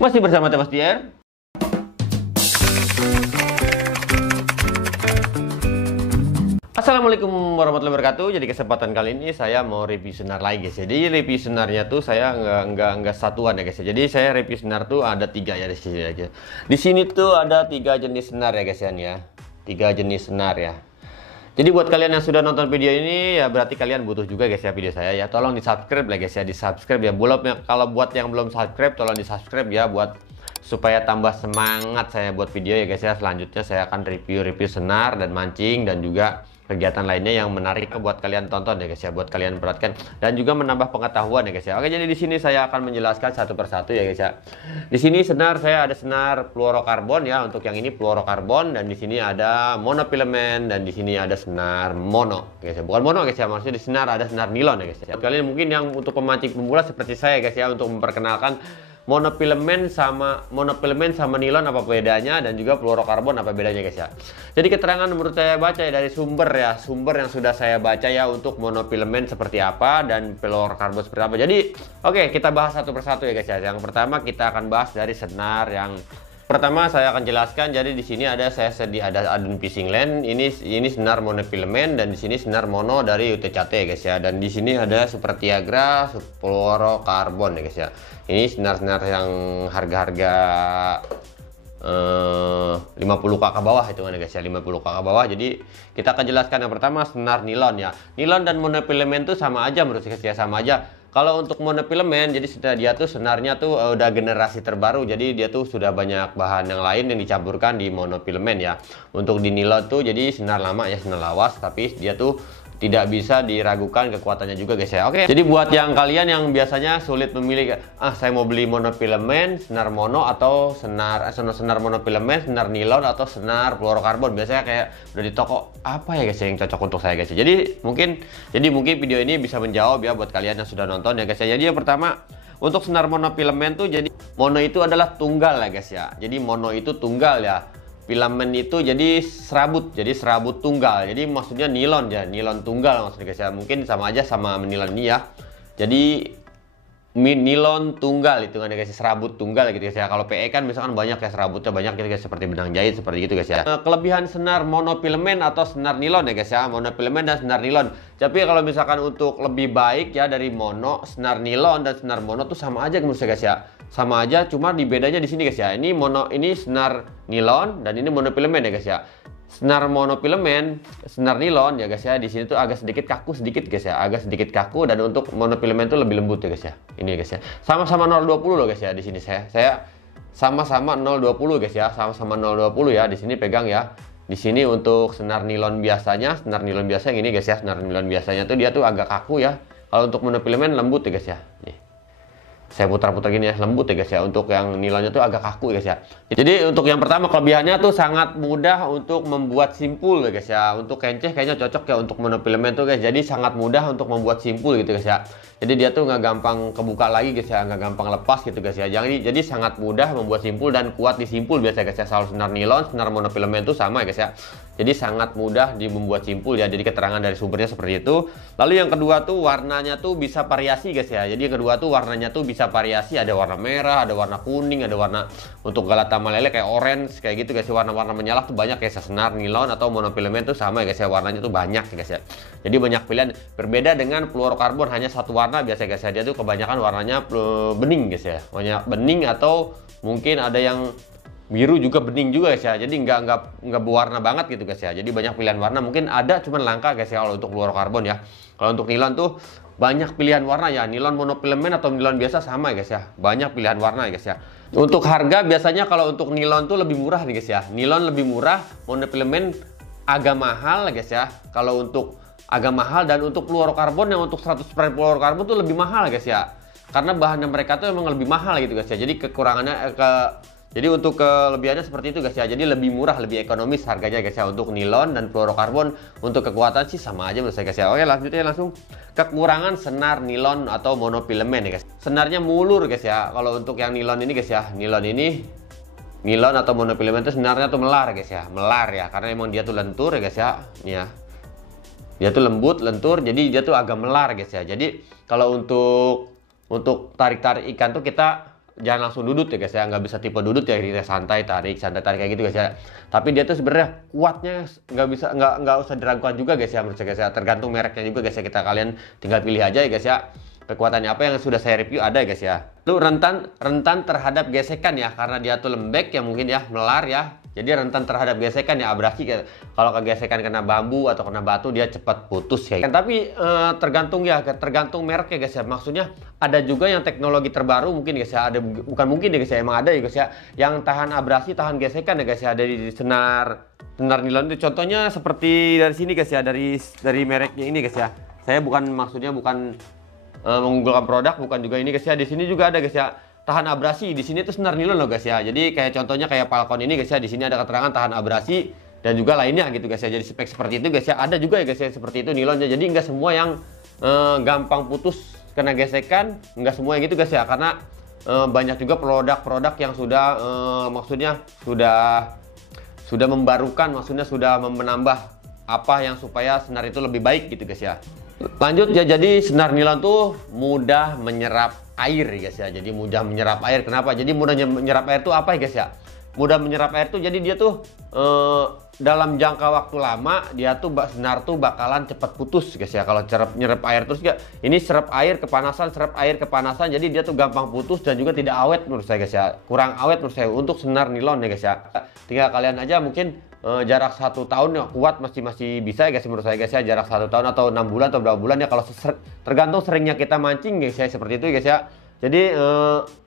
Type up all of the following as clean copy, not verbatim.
Masih bersama Tebas Dier. Assalamualaikum warahmatullahi wabarakatuh. Jadi kesempatan kali ini saya mau review senar lagi guys. Jadi review senarnya tuh saya nggak satuan ya guys. Jadi saya review senar tuh ada 3 ya di sini aja. Di sini tuh ada 3 jenis senar ya guys ya. 3 jenis senar ya. Jadi buat kalian yang sudah nonton video ini ya berarti kalian butuh juga guys ya video saya ya. Tolong di subscribe lah guys ya, di subscribe ya. Kalau buat yang belum subscribe tolong di subscribe ya, buat supaya tambah semangat saya buat video ya guys ya. Selanjutnya saya akan review senar dan mancing dan juga kegiatan lainnya yang menarik buat kalian tonton ya guys ya, buat kalian perhatikan dan juga menambah pengetahuan ya guys ya. Oke, jadi di sini saya akan menjelaskan satu persatu ya guys ya. Di sini senar saya ada senar fluorokarbon ya, untuk yang ini fluorokarbon, dan di sini ada monofilament, dan di sini ada senar mono guys ya. Bukan mono guys ya, maksudnya di senar ada senar nilon ya guys ya. Kalian mungkin yang untuk pemancing pemula seperti saya guys ya, untuk memperkenalkan monofilament sama nilon apa bedanya, dan juga fluorokarbon apa bedanya guys ya. Jadi keterangan menurut saya baca ya dari sumber yang sudah saya baca ya, untuk monofilament seperti apa dan fluorokarbon seperti apa. Jadi oke, kita bahas satu persatu ya guys ya. Yang pertama kita akan bahas dari senar yang pertama saya akan jelaskan. Jadi di sini ada Adun Fishing Land. Ini senar monofilament, dan di sini senar mono dari UTCT guys ya. Dan di sini ada Super Tiagra fluorokarbon ya guys ya. Ini senar-senar yang harga-harga 50k ke bawah hitungannya guys ya, 50k ke bawah. Jadi kita akan jelaskan yang pertama senar nilon ya. Nilon dan monofilament itu sama aja menurut saya guys ya, sama aja. Kalau untuk monofilament, jadi dia tuh senarnya tuh udah generasi terbaru, jadi dia tuh sudah banyak bahan yang lain yang dicampurkan di monofilament ya. Untuk di nilon tuh jadi senar lama ya, senar lawas, tapi dia tuh tidak bisa diragukan kekuatannya juga guys ya. Oke, jadi buat yang kalian yang biasanya sulit memilih, saya mau beli monofilament, senar mono, atau senar monofilament, senar nilon, atau senar fluorokarbon, biasanya kayak udah di toko, apa ya guys yang cocok untuk saya guys ya. Jadi mungkin video ini bisa menjawab ya buat kalian yang sudah nonton ya guys ya. Jadi yang pertama, untuk senar monofilament tuh, jadi mono itu adalah tunggal ya guys ya. Jadi mono itu tunggal ya. Filament itu jadi serabut tunggal. Jadi maksudnya nilon ya, nilon tunggal maksudnya guys ya. Mungkin sama aja sama nilon ini ya. Jadi nilon tunggal itu kan guys, serabut tunggal gitu guys ya. Kalau PE kan misalkan banyak ya serabutnya, banyak gitu guys, seperti benang jahit seperti itu guys ya. Kelebihan senar monofilament atau senar nilon ya guys ya, monofilament dan senar nilon. Tapi kalau misalkan untuk lebih baik ya dari mono, senar nilon dan senar mono tuh sama aja menurut saya guys ya. Sama aja, cuma di bedanya di sini guys ya. Ini senar nilon dan ini monofilament ya guys ya. Senar monofilament, senar nilon ya guys ya, di sini tuh agak sedikit kaku guys ya, agak sedikit kaku, dan untuk monofilament tuh lebih lembut ya guys ya. Ini guys ya. Sama-sama 020 loh guys ya di sini saya sama-sama 020 guys ya, sama-sama 020 ya di sini pegang ya. Di sini untuk senar nilon biasanya, yang ini guys ya, senar nilon biasanya tuh dia tuh agak kaku ya. Kalau untuk monofilament lembut ya guys ya. Nih. Saya putar-putar gini ya, lembut ya guys ya. Untuk yang nilonnya tuh agak kaku ya guys ya. Jadi untuk yang pertama, kelebihannya tuh sangat mudah untuk membuat simpul ya guys ya. Untuk kenceh kayaknya cocok ya untuk monofilament tuh guys. Jadi sangat mudah untuk membuat simpul gitu guys ya. Jadi dia tuh nggak gampang kebuka lagi guys ya, nggak gampang lepas gitu guys ya. Jadi sangat mudah membuat simpul dan kuat di simpul biasa guys ya. Soal senar nilon, senar monofilament tuh sama ya guys ya. Jadi sangat mudah membuat simpul ya. Jadi keterangan dari sumbernya seperti itu. Lalu yang kedua tuh warnanya tuh bisa variasi guys ya. Jadi yang kedua tuh warnanya tuh bisa variasi, ada warna merah, ada warna kuning, ada warna untuk galata malele kayak orange kayak gitu guys ya. Warna-warna menyala tuh banyak guys ya. Senar nilon atau monofilament tuh sama ya guys ya, warnanya tuh banyak ya guys ya. Jadi banyak pilihan, berbeda dengan fluorokarbon hanya satu warna biasa guys ya. Dia tuh kebanyakan warnanya bening guys ya, banyak bening, atau mungkin ada yang biru juga, bening juga guys ya. Jadi nggak berwarna banget gitu guys ya. Jadi banyak pilihan warna, mungkin ada cuman langka guys ya kalau untuk fluorokarbon ya. Kalau untuk nilon tuh banyak pilihan warna ya. Nilon monofilament atau nilon biasa sama ya guys ya. Banyak pilihan warna ya guys ya. Untuk harga biasanya kalau untuk nilon tuh lebih murah nih guys ya. Nilon lebih murah, monofilament agak mahal ya guys ya. Kalau untuk agak mahal, dan untuk fluorokarbon yang untuk 100% fluorokarbon tuh lebih mahal guys ya. Karena bahannya mereka tuh emang lebih mahal gitu guys ya. Jadi kekurangannya jadi untuk kelebihannya seperti itu guys ya. Jadi lebih murah, lebih ekonomis harganya guys ya. Untuk nilon dan fluorokarbon untuk kekuatan sih sama aja menurut saya guys ya. Oke, lanjutnya langsung kekurangan senar nilon atau monofilament ya guys. Senarnya mulur guys ya. Kalau untuk yang nilon ini guys ya, nilon atau monofilament itu senarnya tuh melar guys ya. Melar ya, karena emang dia tuh lentur ya guys ya. Nih ya. Dia tuh lembut, lentur, jadi dia tuh agak melar guys ya. Jadi kalau untuk tarik-tarik ikan tuh kita jangan langsung dudut ya guys ya, nggak bisa tipe dudut ya, kita santai tarik kayak gitu guys ya. Tapi dia tuh sebenarnya kuatnya nggak usah diragukan juga guys ya menurut saya guys ya, tergantung mereknya juga guys ya, kalian tinggal pilih aja ya guys ya. Kekuatannya apa yang sudah saya review ada ya guys ya. Lu rentan terhadap gesekan ya, karena dia tuh lembek ya, mungkin ya melar ya. Jadi rentan terhadap gesekan ya, abrasi. Kalau kegesekan kena bambu atau kena batu dia cepat putus ya. Tapi tergantung merek ya guys ya. Maksudnya ada juga yang teknologi terbaru mungkin guys ya. Bukan mungkin ya guys ya, emang ada ya guys ya, yang tahan abrasi, tahan gesekan ya guys ya. Dari senar nilon itu contohnya seperti dari sini guys ya, dari mereknya ini guys ya. Saya maksudnya bukan mengunggulkan produk, bukan juga ini guys ya. Di sini juga ada guys ya, tahan abrasi. Di sini tuh senar nilon loh guys ya. Jadi kayak contohnya kayak Falcon ini guys ya, di sini ada keterangan tahan abrasi dan juga lainnya gitu guys ya. Jadi spek seperti itu guys ya. Ada juga ya guys ya seperti itu nilonnya. Jadi nggak semua yang gampang putus kena gesekan, nggak semua yang gitu guys ya. Karena banyak juga produk-produk yang sudah maksudnya sudah membarukan, maksudnya sudah menambah apa yang supaya senar itu lebih baik gitu guys ya. Lanjut ya, jadi senar nilon tuh mudah menyerap air guys ya. Jadi mudah menyerap air. Kenapa? Jadi mudah menyerap air tuh apa ya guys ya? Mudah menyerap air tuh jadi dia tuh dalam jangka waktu lama dia tuh senar tuh bakalan cepat putus guys ya. Kalau nyerap air terus ya, ini serap air kepanasan, jadi dia tuh gampang putus dan juga tidak awet menurut saya guys ya. Kurang awet menurut saya untuk senar nilon ya guys ya. Tinggal kalian aja mungkin jarak 1 tahun ya kuat, masih bisa ya guys menurut saya guys ya. Jarak 1 tahun atau 6 bulan atau berapa bulan ya, kalau tergantung seringnya kita mancing guys ya, seperti itu guys ya. Jadi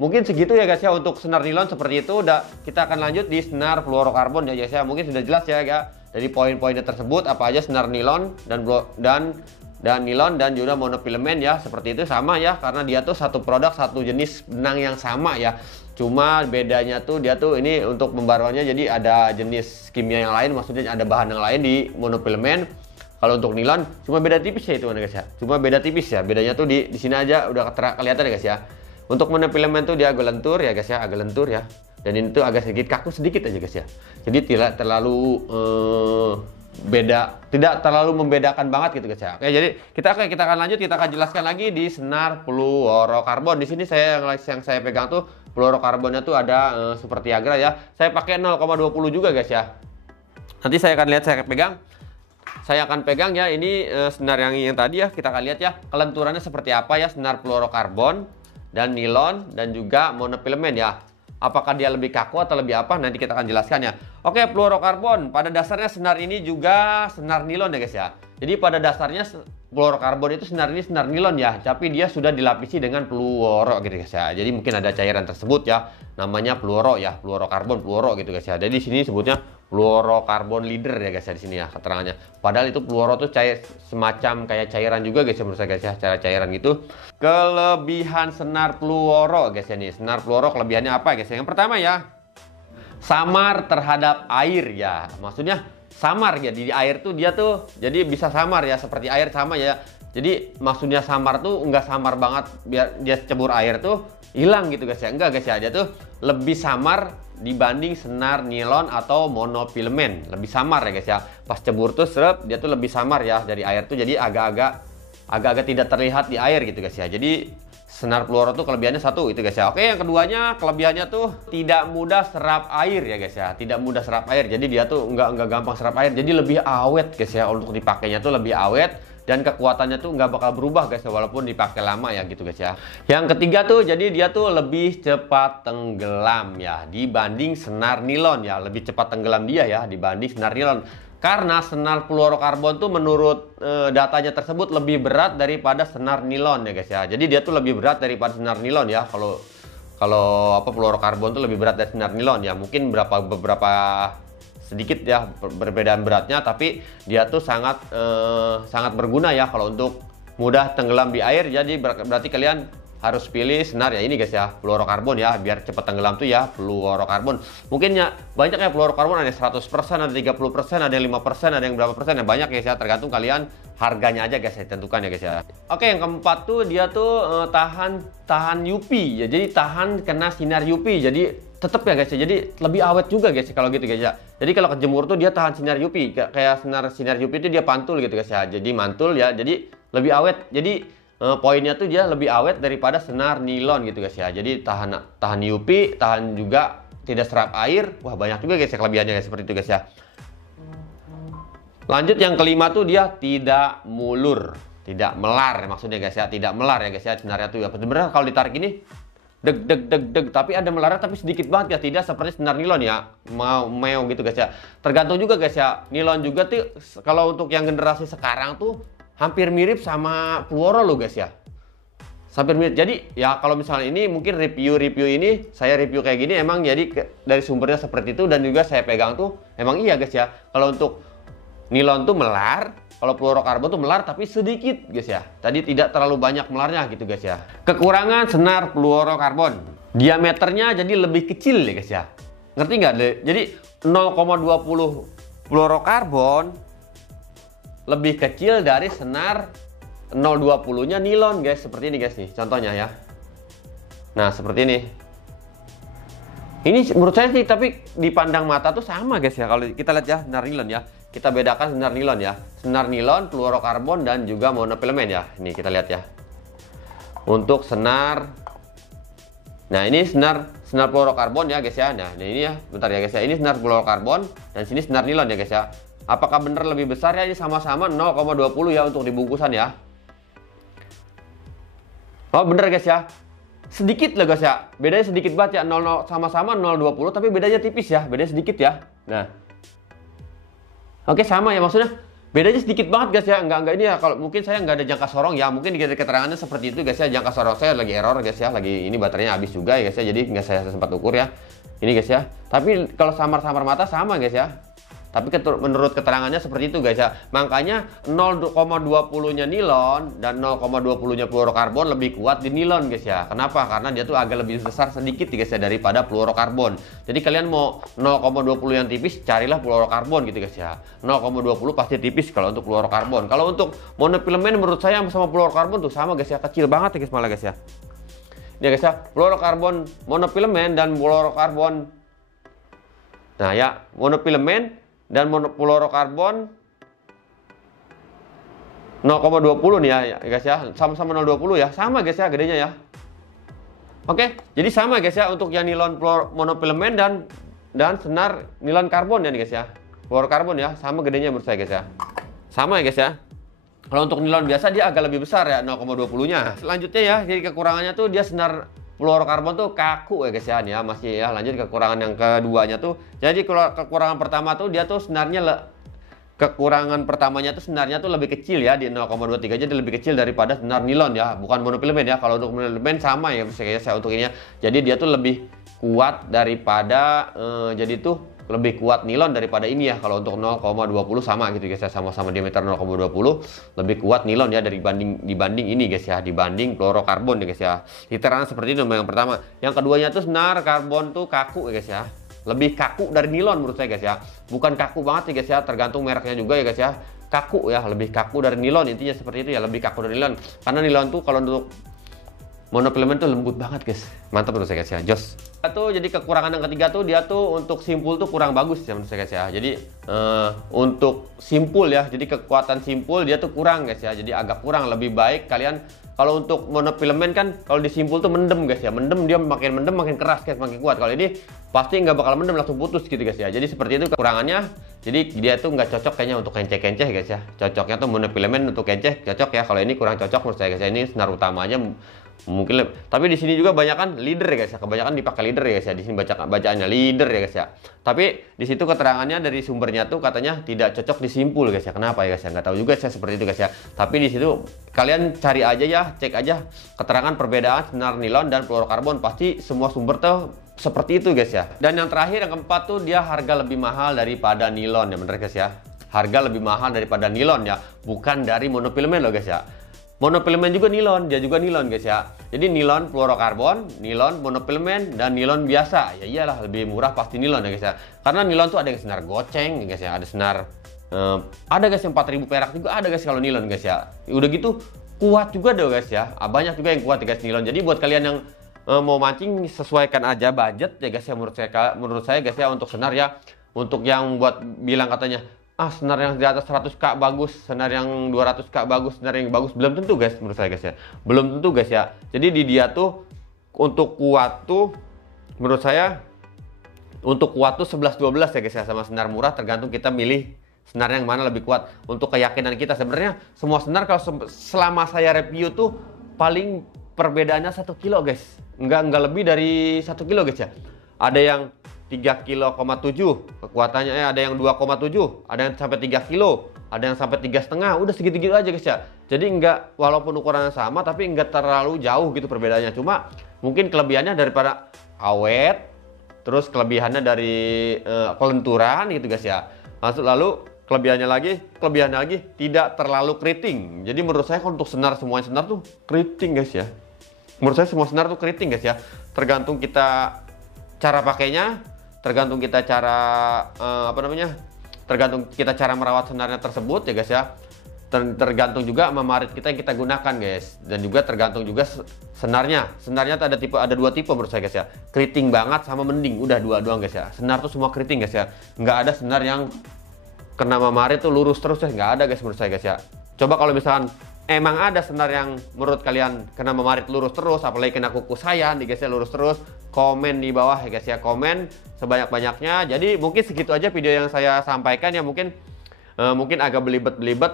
mungkin segitu ya guys ya untuk senar nilon seperti itu. Kita akan lanjut di senar fluorokarbon ya guys ya. Mungkin sudah jelas ya dari poin-poinnya tersebut apa aja senar nilon dan nilon dan juga monofilament ya, seperti itu sama ya, karena dia tuh satu produk, satu jenis benang yang sama ya. Cuma bedanya tuh dia tuh ini untuk pembaruannya, jadi ada jenis kimia yang lain, maksudnya ada bahan yang lain di monofilament. Kalau untuk nilon cuma beda tipis ya itu guys ya. Cuma beda tipis ya. Bedanya tuh di sini aja udah kelihatan ya guys ya. Untuk monofilament tuh dia agak lentur ya guys ya, agak lentur ya. Dan ini tuh agak sedikit kaku sedikit aja guys ya. Jadi tidak terlalu tidak terlalu membedakan banget gitu guys ya. Oke, jadi kita akan lanjut, kita akan jelaskan lagi di senar fluorokarbon. Di sini yang saya pegang tuh fluorokarbonnya tuh ada Super Tiagra ya. Saya pakai 0,20 juga guys ya. Nanti saya akan lihat, saya akan pegang ya ini senar yang tadi ya. Kita akan lihat ya kelenturannya seperti apa ya senar fluorokarbon dan nilon dan juga monofilament ya. Apakah dia lebih kaku atau lebih apa, nanti kita akan jelaskan ya. Oke, fluorokarbon pada dasarnya senar ini juga senar nilon ya guys ya. Jadi pada dasarnya fluorokarbon itu senar nilon ya, tapi dia sudah dilapisi dengan fluoro gitu guys ya. Jadi mungkin ada cairan tersebut ya, namanya fluoro ya, fluorokarbon gitu guys ya. Jadi di sini sebutnya fluorokarbon leader ya guys ya, di sini ya keterangannya. Padahal itu fluoro tuh semacam kayak cairan juga guys ya menurut saya guys ya, cara cairan gitu. Kelebihan senar fluoro guys ya nih. Senar fluoro kelebihannya apa guys ya? Yang pertama ya, samar terhadap air ya. Maksudnya samar ya, di air tuh dia tuh jadi bisa samar ya, seperti air sama ya. Jadi maksudnya samar tuh nggak samar banget biar dia cebur air tuh hilang gitu guys ya. Enggak guys ya, dia tuh lebih samar dibanding senar nilon atau monofilament. Lebih samar ya guys ya. Pas cebur tuh dia tuh lebih samar ya dari air tuh, jadi agak-agak tidak terlihat di air gitu guys ya. Jadi senar fluoro tuh kelebihannya satu itu guys ya. Oke, yang keduanya kelebihannya tuh tidak mudah serap air ya guys ya. Tidak mudah serap air. Jadi dia tuh nggak gampang serap air. Jadi lebih awet guys ya, untuk dipakainya tuh lebih awet. Dan kekuatannya tuh nggak bakal berubah guys ya, walaupun dipakai lama ya gitu guys ya. Yang ketiga tuh, jadi dia tuh lebih cepat tenggelam ya dibanding senar nilon ya. Lebih cepat tenggelam dia ya dibanding senar nilon. Karena senar fluorokarbon tuh menurut datanya tersebut lebih berat daripada senar nilon ya guys ya. Jadi dia tuh lebih berat daripada senar nilon ya. Kalau fluorokarbon tuh lebih berat dari senar nilon ya. Mungkin beberapa sedikit ya perbedaan beratnya, tapi dia tuh sangat berguna ya kalau untuk mudah tenggelam di air. Jadi berarti kalian harus pilih senar ya ini guys ya, fluorokarbon ya, biar cepat tenggelam tuh ya fluorokarbon. Mungkin ya banyak ya fluorokarbon, ada 100%, ada 30%, ada yang 5%, ada yang berapa persen ya, banyak guys ya, tergantung kalian harganya aja guys ya, tentukan ya guys ya. Oke, yang keempat tuh dia tuh tahan UV ya, jadi tahan kena sinar UV. Jadi tetap ya guys ya, jadi lebih awet juga guys ya kalau gitu guys ya. Jadi kalau kejemur tuh dia tahan sinar UV, kayak sinar UV itu dia pantul gitu guys ya, jadi mantul ya, jadi lebih awet. Jadi poinnya tuh dia lebih awet daripada senar nilon gitu guys ya. Jadi tahan UV, tahan juga tidak serap air. Wah, banyak juga guys ya kelebihannya guys, seperti itu guys ya. Lanjut yang kelima tuh dia tidak mulur, tidak melar maksudnya guys ya, tidak melar ya guys ya senarnya tuh ya. Sebenarnya kalau ditarik ini deg deg deg deg, tapi ada melarnya tapi sedikit banget ya, tidak seperti senar nilon ya, mau gitu guys ya. Tergantung juga guys ya, nilon juga tuh kalau untuk yang generasi sekarang tuh hampir mirip sama fluoro loh guys ya. Hampir mirip. Jadi ya kalau misalnya ini mungkin review ini saya review kayak gini emang jadi dari sumbernya seperti itu, dan juga saya pegang tuh emang iya guys ya. Kalau untuk nilon tuh melar, kalau fluorokarbon tuh melar tapi sedikit guys ya. Tadi tidak terlalu banyak melarnya gitu guys ya. Kekurangan senar fluorokarbon, diameternya jadi lebih kecil ya guys ya. Ngerti nggak? Jadi 0,20 fluorokarbon lebih kecil dari senar 0,20 nya nilon guys. Seperti ini guys nih contohnya ya. Nah seperti ini. Ini menurut saya sih, tapi dipandang mata tuh sama guys ya. Kalau kita lihat ya senar nilon ya, kita bedakan senar nilon ya. Senar nilon, fluorokarbon, dan juga monofilamen ya. Ini kita lihat ya. Untuk senar, nah ini senar fluorokarbon ya guys ya. Nah ini ya, bentar ya guys ya. Ini senar fluorokarbon dan sini senar nilon ya guys ya. Apakah benar lebih besar ya? Ini sama-sama 0,20 ya untuk dibungkusan ya. Oh bener guys ya. Sedikit lah guys ya, bedanya sedikit banget ya, 00 sama-sama 0,20 tapi bedanya tipis ya, bedanya sedikit ya. Nah, oke sama ya, maksudnya bedanya sedikit banget guys ya, enggak ini ya. Kalau mungkin saya nggak ada jangka sorong ya, mungkin di keterangannya seperti itu guys ya. Jangka sorong saya lagi error guys ya, lagi ini baterainya habis juga ya guys ya, jadi nggak saya sempat ukur ya ini guys ya. Tapi kalau samar-samar mata sama guys ya. Tapi menurut keterangannya seperti itu guys ya. Makanya 0,20 nya nilon dan 0,20 nya fluorokarbon lebih kuat di nilon guys ya. Kenapa? Karena dia tuh agak lebih besar sedikit guys ya daripada fluorokarbon. Jadi kalian mau 0,20 yang tipis, carilah fluorokarbon gitu guys ya. 0,20 pasti tipis kalau untuk fluorokarbon. Kalau untuk monofilamen menurut saya sama fluorokarbon tuh sama guys ya, kecil banget ya guys malah guys ya. Ini guys ya, fluorokarbon, monofilamen dan fluorokarbon. Nah ya, monofilamen dan fluorokarbon 0,20 nih ya guys ya, sama-sama 0,20 ya, sama guys ya gedenya ya. Oke, jadi sama guys ya untuk yang nilon monofilamen dan senar nilon karbon ya nih guys ya, fluorokarbon ya, sama gedenya menurut saya guys ya, sama ya guys ya. Kalau untuk nilon biasa dia agak lebih besar ya, 0,20 nya. Selanjutnya ya, jadi kekurangannya tuh dia senar fluorokarbon tuh kaku ya guys ya, nih ya masih ya. Lanjut kekurangan yang keduanya tuh, jadi kalau kekurangan pertama tuh dia tuh senarnya kekurangan pertamanya tuh senarnya tuh lebih kecil ya, di 0,23 jadi lebih kecil daripada senar nilon ya, bukan monofilamen ya. Kalau untuk monofilamen sama ya saya untuk ini ya, jadi dia tuh lebih kuat daripada jadi tuh lebih kuat nilon daripada ini ya. Kalau untuk 0,20 sama gitu guys ya, sama-sama diameter 0,20 lebih kuat nilon ya dibanding ini guys ya, dibanding fluorokarbon ya guys ya. Literan seperti itu yang pertama. Yang keduanya tuh senar karbon tuh kaku ya guys ya, lebih kaku dari nilon menurut saya guys ya. Bukan kaku banget sih guys ya, tergantung mereknya juga ya guys ya. Kaku ya, lebih kaku dari nilon, intinya seperti itu ya, lebih kaku dari nilon. Karena nilon tuh kalau untuk monofilamen tuh lembut banget guys, mantap menurut saya guys ya, jos. Tuh jadi kekurangan yang ketiga tuh dia tuh untuk simpul tuh kurang bagus ya menurut saya guys ya. Jadi untuk simpul ya, jadi kekuatan simpul dia tuh kurang guys ya, jadi agak kurang. Lebih baik kalian kalau untuk monofilamen kan kalau disimpul tuh mendem guys ya, mendem dia makin mendem makin keras guys, makin kuat. Kalau ini pasti nggak bakal mendem, langsung putus gitu guys ya. Jadi seperti itu kekurangannya. Jadi dia tuh nggak cocok kayaknya untuk kenceh-kenceh guys ya. Cocoknya tuh monofilamen untuk kenceh cocok ya. Kalau ini kurang cocok menurut saya guys ya. Ini senar utamanya mungkin, tapi di sini juga banyak kan leader ya guys ya, kebanyakan dipakai leader ya guys ya. Di sini bacaannya leader ya guys ya. Tapi di situ keterangannya dari sumbernya tuh katanya tidak cocok disimpul guys ya. Kenapa ya guys ya? Nggak tahu juga saya seperti itu guys ya. Tapi di situ kalian cari aja ya, cek aja keterangan perbedaan senar nilon dan fluorokarbon, pasti semua sumber tuh seperti itu guys ya. Dan yang terakhir yang keempat tuh dia harga lebih mahal daripada nilon ya, bener guys ya. Harga lebih mahal daripada nilon ya, bukan dari monofilamen loh guys ya. Monofilamen juga nilon, dia juga nilon guys ya. Jadi nilon fluorokarbon, nilon monofilamen, dan nilon biasa. Ya iyalah lebih murah pasti nilon ya guys ya. Karena nilon tuh ada yang senar goceng guys ya, ada senar ada guys yang 4.000 perak juga ada guys kalau nilon guys ya. Udah gitu kuat juga deh guys ya. Banyak juga yang kuat ya guys nilon. Jadi buat kalian yang mau mancing sesuaikan aja budget ya guys ya, menurut saya guys ya untuk senar ya. Untuk yang buat bilang katanya senar yang di atas 100k bagus, senar yang 200k bagus, senar yang bagus, belum tentu guys menurut saya guys ya. Belum tentu guys ya. Jadi di dia tuh untuk kuat tuh menurut saya untuk kuat tuh 11-12 ya guys ya, sama senar murah tergantung kita milih senar yang mana lebih kuat. Untuk keyakinan kita sebenarnya semua senar kalau selama saya review tuh paling perbedaannya 1 kilo guys. Enggak lebih dari 1 kilo guys ya. Ada yang 3,7 kilo kekuatannya, ada yang 2,7, ada yang sampai 3 kilo, ada yang sampai 3,5, udah segitu-gitu aja guys ya. Jadi enggak, walaupun ukurannya sama tapi enggak terlalu jauh gitu perbedaannya. Cuma mungkin kelebihannya daripada awet, terus kelebihannya dari kelenturan gitu guys ya. Lalu kelebihannya lagi tidak terlalu keriting. Jadi menurut saya kalau untuk senar, semua senar tuh keriting guys ya. Menurut saya semua senar tuh keriting guys ya. Tergantung kita cara pakainya, tergantung kita cara tergantung kita cara merawat senarnya tersebut ya guys ya. Tergantung juga sama marit kita yang kita gunakan guys, dan juga tergantung juga senarnya. Senarnya tuh ada dua tipe menurut saya guys ya. Keriting banget sama mending, udah dua doang guys ya. Senar tuh semua keriting guys ya. Nggak ada senar yang kena mamarit tuh lurus terus ya, nggak ada guys menurut saya guys ya. Coba kalau misalkan emang ada senar yang menurut kalian kena mamarit lurus terus, apalagi kena kuku saya nih guys ya lurus terus, komen di bawah ya guys ya, komen sebanyak-banyaknya. Jadi mungkin segitu aja video yang saya sampaikan ya, mungkin agak belibet,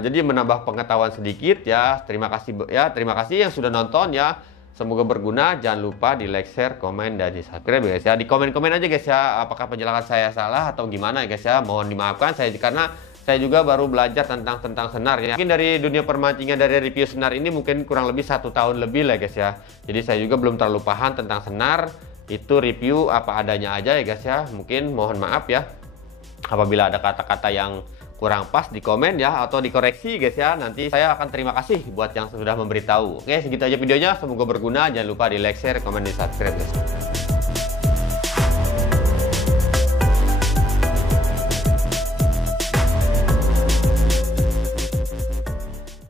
jadi menambah pengetahuan sedikit ya. Terima kasih yang sudah nonton ya. Semoga berguna. Jangan lupa di like, share, komen, dan di subscribe guys ya. Di komen-komen aja guys ya, apakah penjelasan saya salah atau gimana ya guys ya. Mohon dimaafkan karena saya juga baru belajar tentang senar ya. Mungkin dari dunia permancingan, dari review senar ini mungkin kurang lebih 1 tahun lebih lah guys ya. Jadi saya juga belum terlalu paham tentang senar. Itu review apa adanya aja ya guys ya. Mungkin mohon maaf ya apabila ada kata-kata yang kurang pas di komen ya, atau dikoreksi guys ya. Nanti saya akan terima kasih buat yang sudah memberitahu. Oke, segitu aja videonya, semoga berguna. Jangan lupa di like, share, komen, dan subscribe guys.